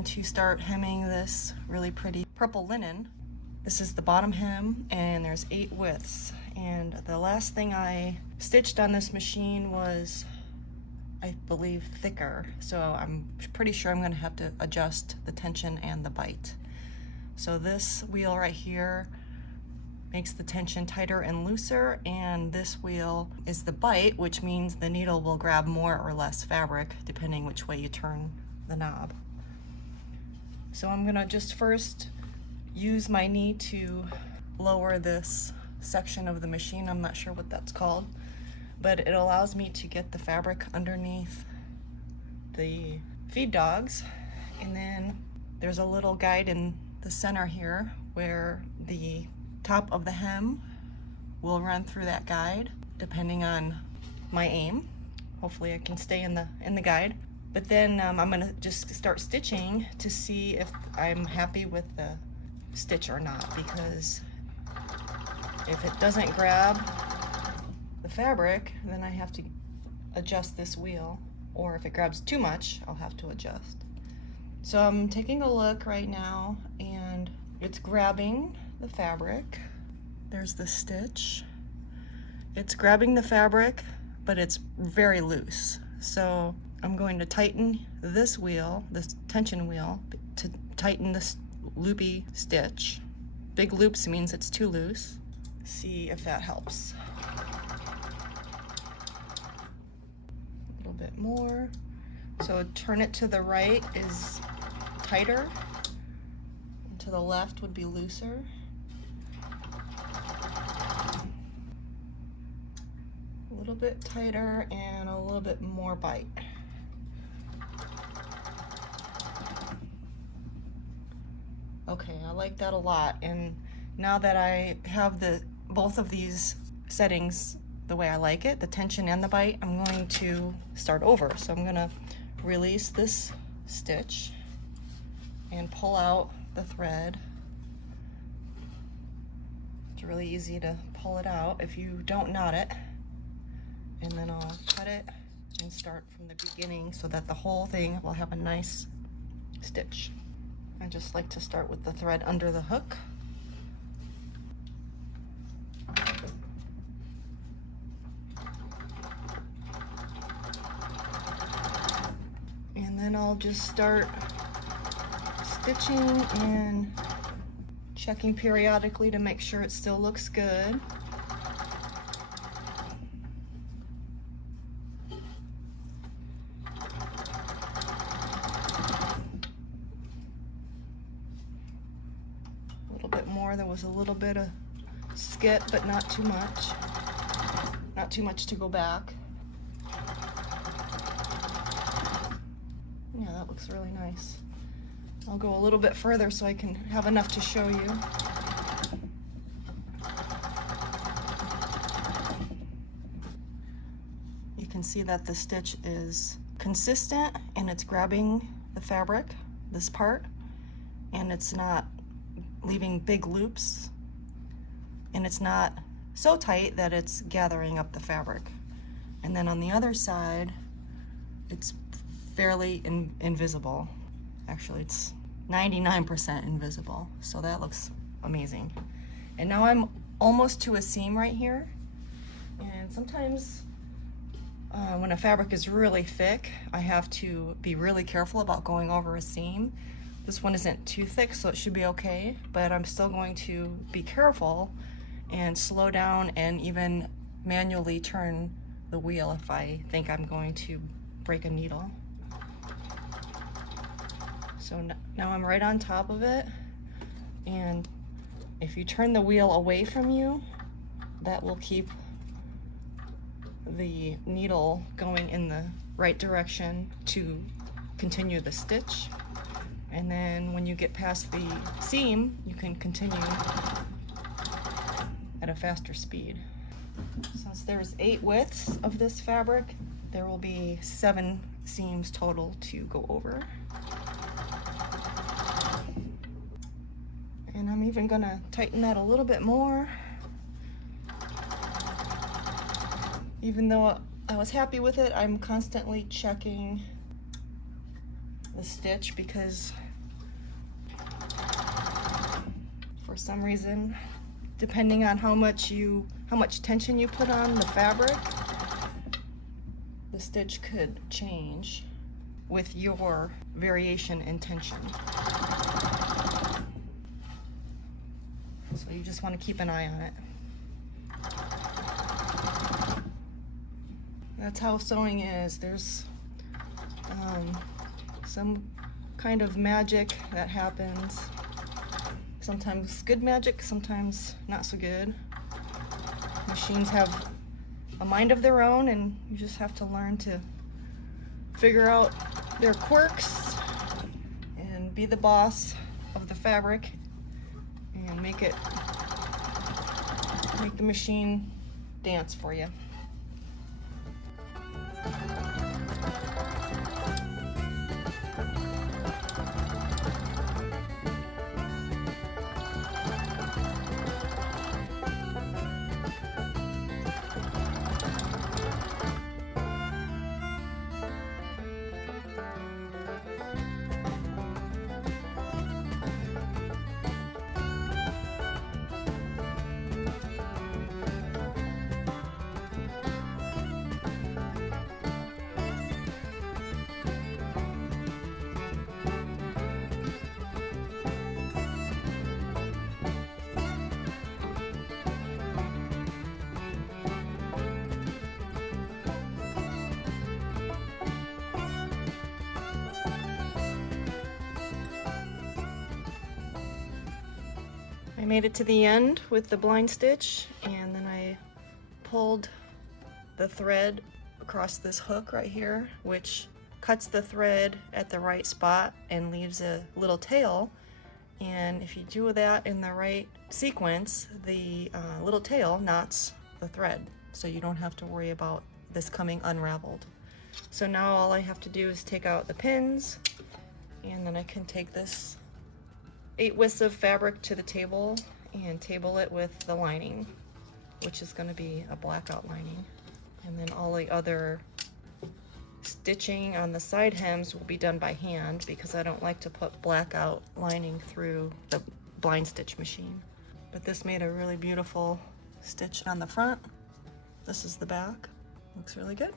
going to start hemming this really pretty purple linen. This is the bottom hem, and there's 8 widths. And the last thing I stitched on this machine was, I believe, thicker. So I'm pretty sure I'm gonna have to adjust the tension and the bite. So this wheel right here makes the tension tighter and looser, and this wheel is the bite, which means the needle will grab more or less fabric depending which way you turn the knob. So I'm gonna just first use my knee to lower this section of the machine. I'm not sure what that's called, but it allows me to get the fabric underneath the feed dogs. And then there's a little guide in the center here where the top of the hem will run through that guide depending on my aim. Hopefully I can stay in the guide. But then I'm gonna just start stitching to see if I'm happy with the stitch or not, because if it doesn't grab the fabric, then I have to adjust this wheel, or if it grabs too much, I'll have to adjust. So I'm taking a look right now, and it's grabbing the fabric. There's the stitch. It's grabbing the fabric, but it's very loose. So I'm going to tighten this wheel, this tension wheel, to tighten this loopy stitch. Big loops means it's too loose. See if that helps. A little bit more. So turn it to the right is tighter, and to the left would be looser. A little bit tighter and a little bit more bite. Okay, I like that a lot. And now that I have both of these settings the way I like it, the tension and the bite, I'm going to start over. So I'm gonna release this stitch and pull out the thread. It's really easy to pull it out if you don't knot it. And then I'll cut it and start from the beginning so that the whole thing will have a nice stitch. I just like to start with the thread under the hook. And then I'll just start stitching and checking periodically to make sure it still looks good. There was a little bit of skip, but not too much. Not too much to go back. Yeah, that looks really nice. I'll go a little bit further so I can have enough to show you. You can see that the stitch is consistent and it's grabbing the fabric, this part, and it's not leaving big loops, and it's not so tight that it's gathering up the fabric. And then on the other side, it's fairly invisible. Actually, it's 99% invisible, so that looks amazing. And now I'm almost to a seam right here, and sometimes when a fabric is really thick, I have to be really careful about going over a seam. This one isn't too thick, so it should be okay, but I'm still going to be careful and slow down and even manually turn the wheel if I think I'm going to break a needle. So now I'm right on top of it, and if you turn the wheel away from you, that will keep the needle going in the right direction to continue the stitch. And then when you get past the seam, you can continue at a faster speed. Since there's 8 widths of this fabric, there will be 7 seams total to go over. And I'm even gonna tighten that a little bit more. Even though I was happy with it, I'm constantly checking the stitch because For some reason, depending on how much tension you put on the fabric, the stitch could change with your variation in tension. So you just want to keep an eye on it. That's how sewing is. There's some kind of magic that happens. Sometimes good magic, sometimes not so good. Machines have a mind of their own, and you just have to learn to figure out their quirks and be the boss of the fabric and make the machine dance for you. I made it to the end with the blind stitch, and then I pulled the thread across this hook right here, which cuts the thread at the right spot and leaves a little tail. And if you do that in the right sequence, the little tail knots the thread, so you don't have to worry about this coming unraveled. So now all I have to do is take out the pins, and then I can take this 8 widths of fabric to the table and table it with the lining, which is going to be a blackout lining. And then all the other stitching on the side hems will be done by hand, because I don't like to put blackout lining through the blind stitch machine. But this made a really beautiful stitch on the front. This is the back. Looks really good.